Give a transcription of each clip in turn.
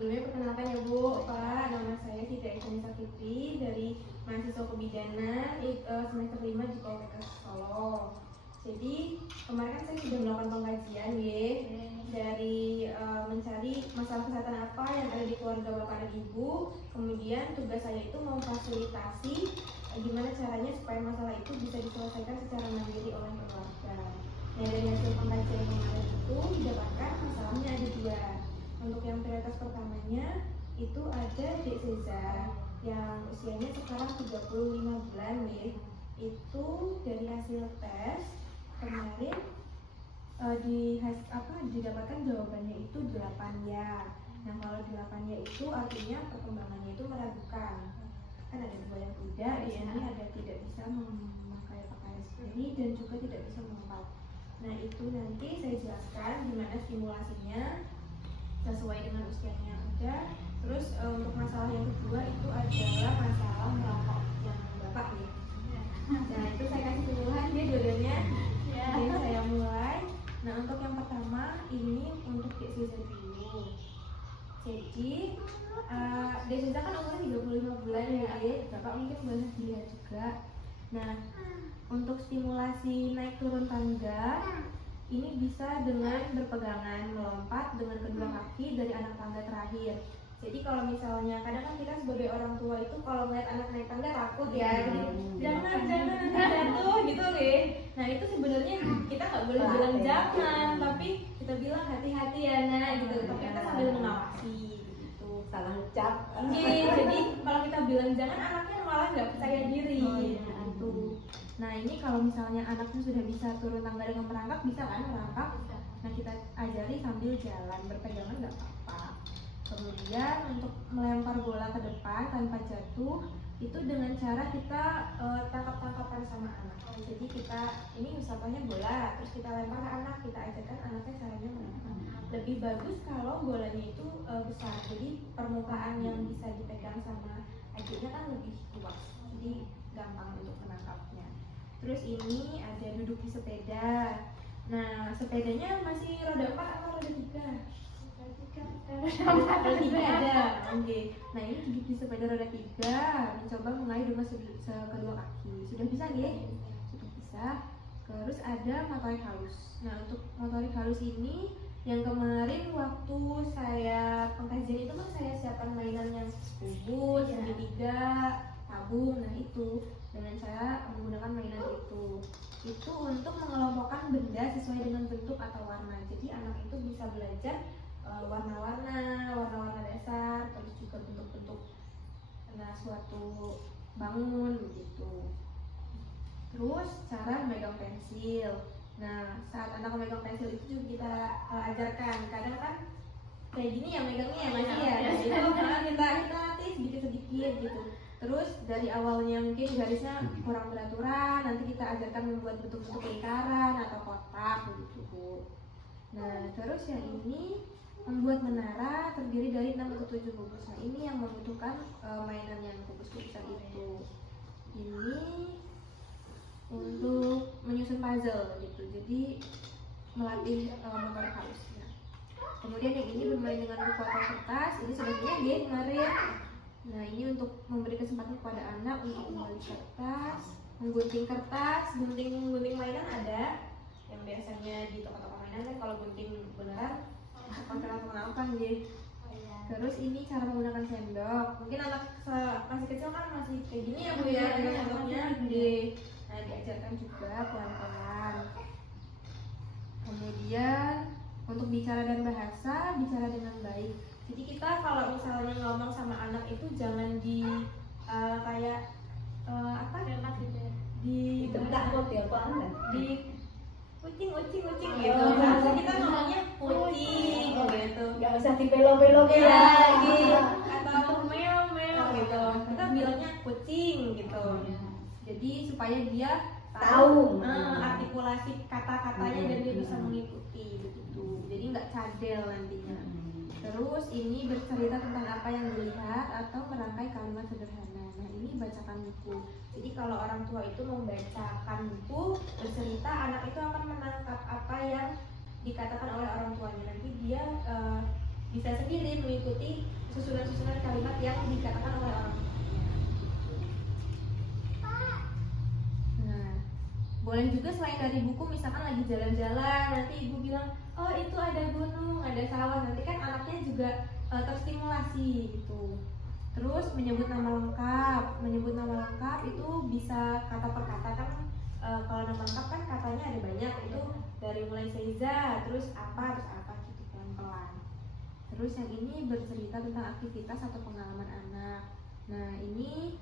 Sebelumnya perkenalkan ya Bu, Pak, nama saya Siti Aisyah Fitri dari mahasiswa kebidanan semester 5 di Poltekkes Solo. Jadi kemarin kan saya sudah melakukan pengkajian ya, dari mencari masalah kesehatan apa yang ada di keluarga Bapak dan Ibu. Kemudian tugas saya itu memfasilitasi gimana caranya supaya masalah itu bisa diselesaikan secara mandiri oleh keluarga. Nah, dari hasil pengkajian kemarin itu didapatkan masalahnya ada dua. Untuk yang prioritas pertamanya itu ada Dek Zeza yang usianya sekarang 35 bulan ya. Itu dari hasil tes kemarin didapatkan jawabannya itu 8 ya. Nah, kalau 8 ya itu artinya perkembangannya itu meragukan. Kan ada 2 yang tidak, di sini ada tidak bisa memakai pakaian sendiri dan juga tidak bisa melompat. Nah, itu nanti saya jelaskan gimana stimulasinya sesuai dengan usianya aja. Terus untuk masalah yang kedua itu adalah masalah merokok yang Bapak ya. Nah, itu saya kasih penyuluhan dia dua-duanya. Jadi saya mulai. Nah, untuk yang pertama ini untuk Dek Zeza dulu. Jadi Dek Zeza kan umurnya 35 bulan ya. Bapak mungkin boleh dilihat juga. Nah, untuk stimulasi naik turun tangga ini bisa dengan berpegangan melompat dengan kedua kaki dari anak tangga terakhir. Jadi kalau misalnya kadang kan kita sebagai orang tua itu kalau melihat anak naik tangga takut ya, jadi jangan jatuh gitu ya. Nah, itu sebenarnya kita nggak boleh bilang jangan, tapi kita bilang hati-hati ya nak gitu. Tapi kita sambil mengawasi gitu. Salah ucap. Jadi kalau kita bilang jangan, anaknya malah nggak percaya diri gitu. Nah, ini kalau misalnya anaknya sudah bisa turun tangga dengan merangkak, bisa kan merangkak? Nah, kita ajari sambil jalan, berpegangan nggak apa-apa. Kemudian untuk melempar bola ke depan tanpa jatuh, itu dengan cara kita tangkap-tangkapan sama anak. Jadi kita, ini misalnya bola, terus kita lempar ke anak, kita ajarkan anaknya caranya melempar. Lebih bagus kalau bolanya itu besar, jadi permukaan yang bisa dipegang sama adiknya kan lebih luas, jadi gampang untuk menangkapnya. Terus ini ada duduk di sepeda. Nah, sepedanya masih roda 4 atau roda 3? Roda 3 ada. Oke. Nah, ini duduk di sepeda roda 3, mencoba mengayuh dengan kedua kaki. Sudah bisa nggih? Sudah bisa. Terus ada motorik halus. Nah, untuk motorik halus ini yang kemarin waktu saya pengkajian itu kan saya siapkan mainan yang kubus, segitiga, tabung. Nah, itu dengan cara menggunakan mainan itu untuk mengelompokkan benda sesuai dengan bentuk atau warna. Jadi anak itu bisa belajar warna-warna dasar, terus juga bentuk-bentuk suatu bangun begitu. Terus cara memegang pensil. Nah, saat anak memegang pensil itu juga kita ajarkan. Kadang kan kayak gini ya megangnya ya masih ya. Itu kita latih sedikit-sedikit gitu. Terus dari awalnya mungkin garisnya kurang beraturan, nanti kita ajarkan membuat bentuk-bentuk lingkaran atau kotak begitu Bu. Nah, terus yang ini membuat menara terdiri dari 6 atau 7 kubus. Nah, ini yang membutuhkan mainan yang kubus-kubusan itu. Ini untuk menyusun puzzle gitu. Jadi melatih motorik halusnya. Kemudian yang ini bermain dengan buku atau kertas. Ini sebenarnya dia kemarin. Nah, ini untuk memberi kesempatan kepada anak untuk membalik kertas, menggunting kertas, gunting mainan ada yang biasanya di toko-toko mainan kan kalau gunting beneran pakai langsung gitu. Terus ini cara menggunakan sendok. Mungkin anak masih kecil kan masih kayak gini ya Bu ya, dengan sendoknya gede. Nah, diajarkan juga pelan-pelan. Kemudian untuk bicara dan bahasa, bicara dengan baik. Jadi kita kalau misalnya ngomong sama anak itu jangan di kayak di bentak kok ya Pak Anda. Di kucing gitu. Nah, kita ngomongnya kucing gitu. Enggak usah dipelo-pelokin lagi atau meow gitu. Kita bilangnya kucing gitu. Jadi supaya dia tahu artikulasi kata-katanya dan dia bisa mengikuti begitu. Jadi nggak cadel nantinya. Terus ini bercerita tentang apa yang dilihat atau merangkai kalimat sederhana. Nah, ini bacakan buku. Jadi kalau orang tua itu membacakan buku bercerita, anak itu akan menangkap apa yang dikatakan oleh orang tuanya. Nanti dia bisa sendiri mengikuti susunan-susunan kalimat yang dikatakan oleh orang tuanya. Nah, boleh juga selain dari buku, misalkan lagi jalan-jalan, nanti ibu bilang, oh itu ada gunung, ada sawah, nanti kan anaknya juga terstimulasi gitu. Terus menyebut nama lengkap itu bisa kata per kata kan. Kalau nama lengkap kan katanya ada banyak, itu dari mulai Seiza, terus apa gitu pelan-pelan. Terus yang ini bercerita tentang aktivitas atau pengalaman anak. Nah ini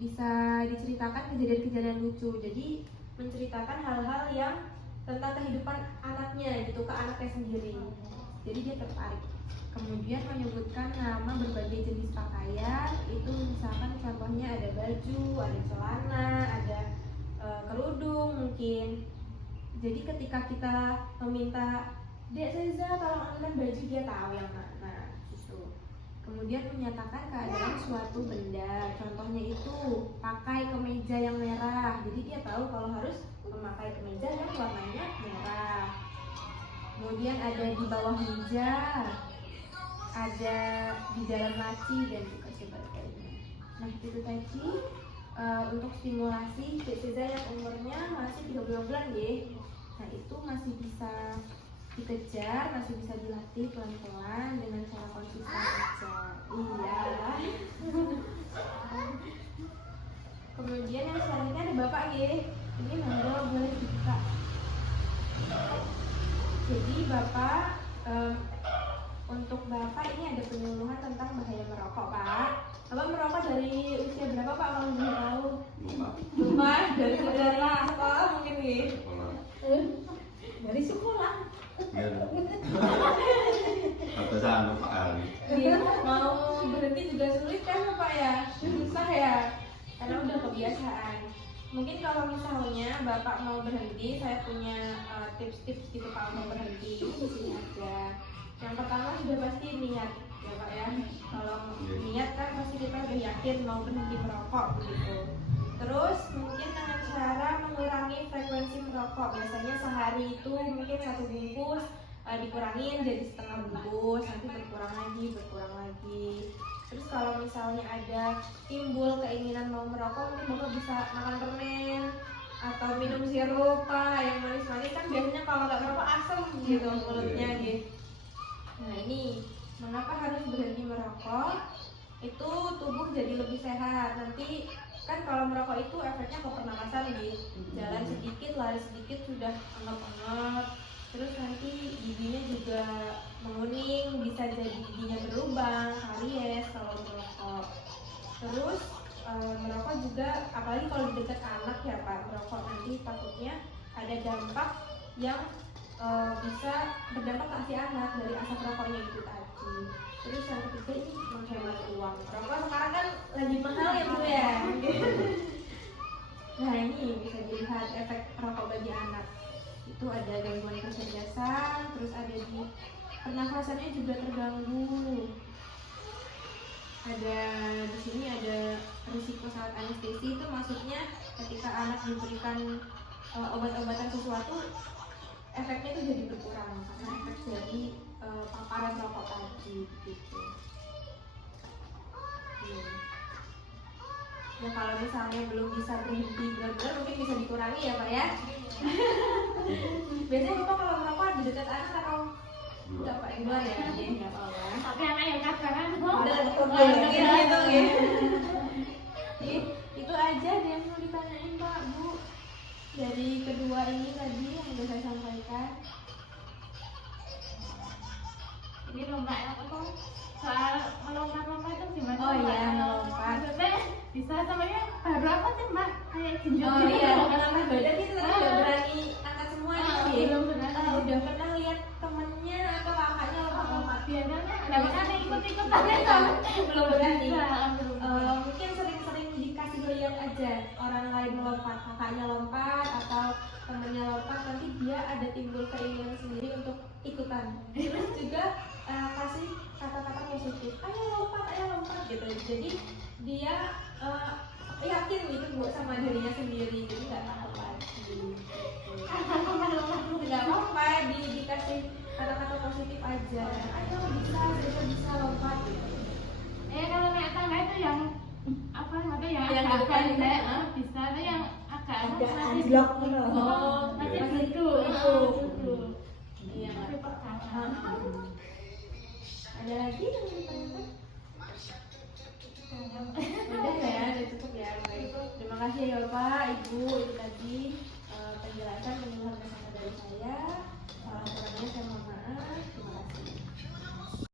bisa diceritakan kejadian-kejadian lucu, jadi menceritakan hal-hal yang tentang kehidupan anaknya gitu ke anaknya sendiri, jadi dia tertarik. Kemudian menyebutkan nama berbagai jenis pakaian, itu misalkan contohnya ada baju, ada celana, ada kerudung mungkin. Jadi ketika kita meminta Dek Seiza tolong ambilkan baju, dia tahu yang mana gitu. Kemudian menyatakan keadaan suatu benda, contohnya itu pakai kemeja yang merah, jadi dia tahu kalau harus memakai kemeja yang warnanya merah. Kemudian ada di bawah meja, ada di dalam laci, dan juga sebagainya. Nah itu tadi untuk stimulasi Dek Seiza yang umurnya masih 3 bulan ya. Nah itu masih bisa dikejar, masih bisa dilatih pelan-pelan dengan cara konsisten aja. Iya. Kemudian yang selanjutnya ada bapak ya. Ini monggo boleh dibuka. Jadi bapak, untuk bapak ini ada penyuluhan tentang bahaya merokok pak. Bapak merokok dari usia berapa pak kalau boleh tahu? Lupa. Dari sekolah mungkin ya. Dari sekolah. Atau sana Pak Ali. Mau berhenti juga sulit kan Pak ya? Susah ya? Karena udah kebiasaan. Mungkin kalau misalnya Bapak mau berhenti, saya punya tips-tips gitu Pak mau berhenti di sini aja. Yang pertama sudah pasti niat ya Pak ya. Kalau niat kan pasti kita udah yakin mau berhenti merokok begitu. Terus mungkin dengan cara mengurangi frekuensi merokok. Biasanya sehari itu mungkin 1 bungkus dikurangin jadi setengah bungkus, nanti berkurang lagi. Terus kalau misalnya ada timbul keinginan mau merokok, mungkin Bapak bisa makan permen atau minum sirup Pak, yang manis-manis kan biasanya kalau nggak merokok asam gitu mulutnya gitu. Nah ini mengapa harus berhenti merokok? Itu tubuh jadi lebih sehat. Nanti kan kalau merokok itu efeknya ke pernapasan gitu, jalan sedikit, lari sedikit sudah anget-anget. Terus nanti giginya juga menguning, bisa jadi giginya berlubang, karies kalau merokok. Terus merokok juga, apalagi kalau di dekat anak ya Pak, merokok nanti takutnya ada dampak yang bisa berdampak ke si anak dari asap rokoknya itu tadi. Terus yang ketiga ini menghemat uang. Rokok sekarang kan lagi mahal ya Bu ya. Nah ini bisa dilihat efek rokok bagi anak. Itu ada gangguan kecerdasan, terus ada di pernafasannya juga terganggu. Ada di sini ada risiko saat anestesi, itu maksudnya ketika anak diberikan obat-obatan sesuatu, efeknya itu jadi berkurang karena efek dari paparan rokok tadi gitu. Ya kalau misalnya belum bisa berhenti benar-benar mungkin bisa dikurangi ya Pak ya. Biasanya Bapak kalau merokok di dekat anak atau enggak Pak? Enggak ya? Jadi enggak apa-apa. Tapi anak yang kadang Itu aja deh yang mau ditanyain Pak, Bu. Dari kedua ini tadi yang udah saya sampaikan. ini lomba apa tuh? Soal melompat-lompat itu gimana? Oh iya, melompat. Maksudnya bisa samanya baru apa sih Mbak? Kayak jinjung Oh gitu. iya, angkat badan itu tadi udah berani angkat semua nih. Belum berani. Udah pernah lihat temennya atau kakaknya lompat-lompat? Biasanya ada kan ikut-ikut aja. Belum berani. Belum. Mungkin sering-sering dikasih lihat aja orang lain melompat, kakaknya lompat atau temennya lompat, nanti dia ada timbul keinginan sendiri untuk ikutan. Terus juga kasih kata-kata positif, ayo lompat gitu. Jadi dia yakin gitu buat sama dirinya sendiri, jadi nggak takut lagi. Nggak apa-apa dikasih kata-kata positif aja. Ayo bisa lompat gitu. Kalau naik tangga itu yang apa namanya yang Yang agak depan pendek itu, bisa, tapi yang agak Agak masih anjlok gitu. oh masih Masih duduk duduk. Iya. masih pegangan. Ada lagi yang ditanyakan? Udah ya, udah cukup ya. Baik. Terima kasih ya Bapak, Ibu, itu tadi penjelasan menurut kata dari saya. Salah kurangnya saya mohon maaf. Terima kasih.